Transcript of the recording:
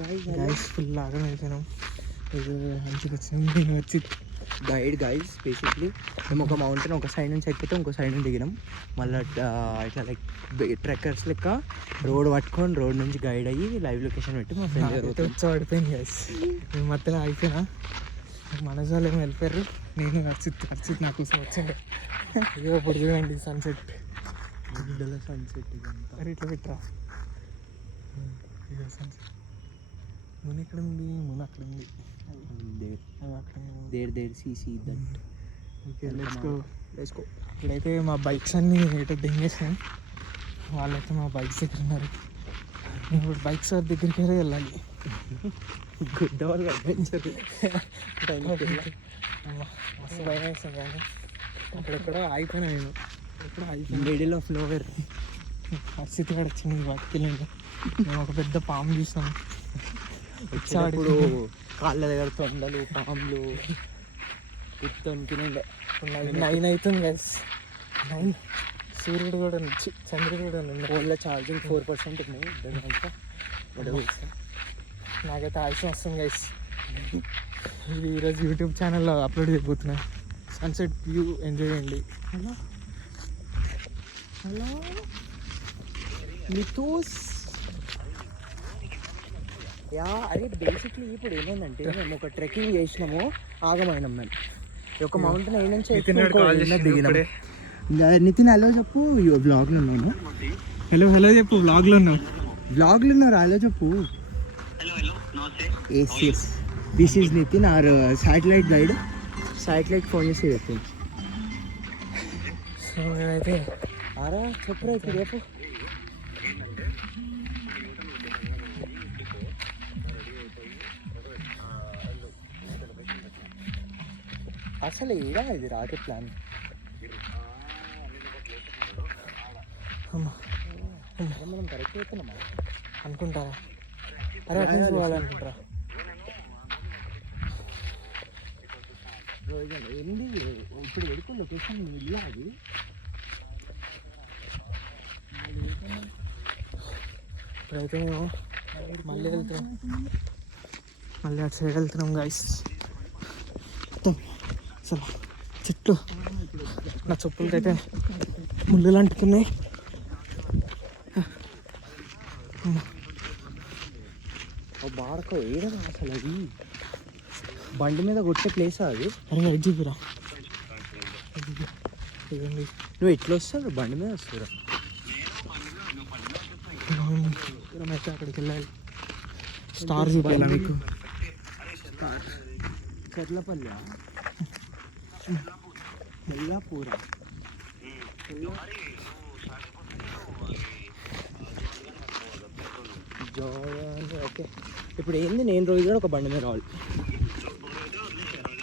Guys full ఆగం అయిపోయినాం. ఇది మంచిగా వచ్చింది. నేను వచ్చి గైడ్ గైస్ బేసిక్లీ మేము ఒక మౌంటైన్ ఒక సైడ్ నుంచి ఎక్కితే ఇంకో సైడ్ నుంచి దిగినాం. మళ్ళీ ఇట్లా లైక్ ట్రెక్కర్స్ లెక్క రోడ్ పట్టుకొని రోడ్ నుంచి గైడ్ అయ్యి లైవ్ లొకేషన్ పెట్టి మా ఫ్రెండ్ వచ్చి పడిపోయింది గైస్. మేము మధ్యలో ఆగిపోయినా, మనసాలు ఏమో వెళ్ళిపోయారు. నేను ఖర్చు నా కోసం వచ్చాను. ఇదో ఇప్పుడు చూడండి సన్సెట్, సన్సెట్ ఇదంతా. అరే ఇట్లా పెట్టరా, ఇదో సన్సెట్. మున ఎక్కడ ఉంది? మున అక్కడ ఉంది. There see that. Okay let's go. ఇప్పుడైతే మా బైక్స్ అన్నీ ఏటో దింగేసినాయి. వాళ్ళైతే మా బైక్స్ దగ్గర ఉన్నారు. నేను ఇప్పుడు బైక్స్ దగ్గరికి వెళ్ళాలి. గుడ్ వాళ్ళు అడ్వెంచర్ మస్తు భయం వేస్తాను. కానీ అక్కడెక్కడ ఆగిపోయినా నేను, ఎక్కడ ఆగిపోయినా మిడిల్ ఆఫ్ నోవేర్. పరిస్థితి కూడా వచ్చింది బతికెళ్ళండి. మేము ఒక పెద్ద పాము చూసాం. వచ్చేటప్పుడు కాళ్ళ దగ్గర తొండలు పాములు గుర్తొనికినాయి. 9 అవుతుంది గైస్, 9. సూర్యుడు కూడా చంద్రుడు కూడా ఫోన్లో ఛార్జింగ్ 4% ఉన్నాయి. నాకైతే ఆయుషం వస్తుంది గైస్. ఇది ఈరోజు యూట్యూబ్ ఛానల్లో అప్లోడ్ చేయబోతున్నా. సన్సెట్ వ్యూ ఎంజాయ్ చేయండి. హలో హలో మితూస్. యా అరే బేసిక్లీ ఇప్పుడు ఏమైందంటే మేము ఒక ట్రెక్కింగ్ చేసినాము, ఆగమైనాం. మేము ఒక మౌంటైన్ అయిన నుంచి దిగినాం. నితిన్ హలో చెప్పు. బ్లాగ్లో ఉన్నాను. హలో చెప్పు. బ్లాగ్లో ఉన్నావు. బ్లాగ్లో ఉన్నారు. హలో చెప్పు. Yes this is Nitin, our satellite guide. Satellite phone చేసి చెప్పింది. సో నేనైతే ఆరా చెప్పరా ఇప్పుడు చెప్పు. అసలు ఏడా ఇది రాకెట్ ప్లాన్? మనం కరెక్ట్ అవుతున్నామా అనుకుంటారా? అరే అట్లా పోవాలనుకుంటారా? ఏంది ఇప్పుడు వెడుకో లొకేషన్ ఇల్లు అది. ఇప్పుడైతే మేము మళ్ళీ వెళ్తున్నాం, మళ్ళీ అటు సైడ్ వెళ్తున్నాం గైస్. అసలు చెట్లు నా చెప్పులకైతే ముళ్ళులు అంటుకున్నాయి. బాడకో ఏడా అసలు అది బండి మీద కొట్టే ప్లేస్ అది. అరే ఎడ్జ్ చూపిరా. ఇదండి నువ్వు ఎట్లా వస్తావు? బండి మీద వస్తావురా. అయితే అక్కడికి వెళ్ళాలి. స్టార్ చూపించాలా మీకు? చెర్లపల్లి ఎల్లాపూరా. ఓకే ఇప్పుడు ఏంది నేను రోజు కూడా ఒక బండి మీద రావాలి.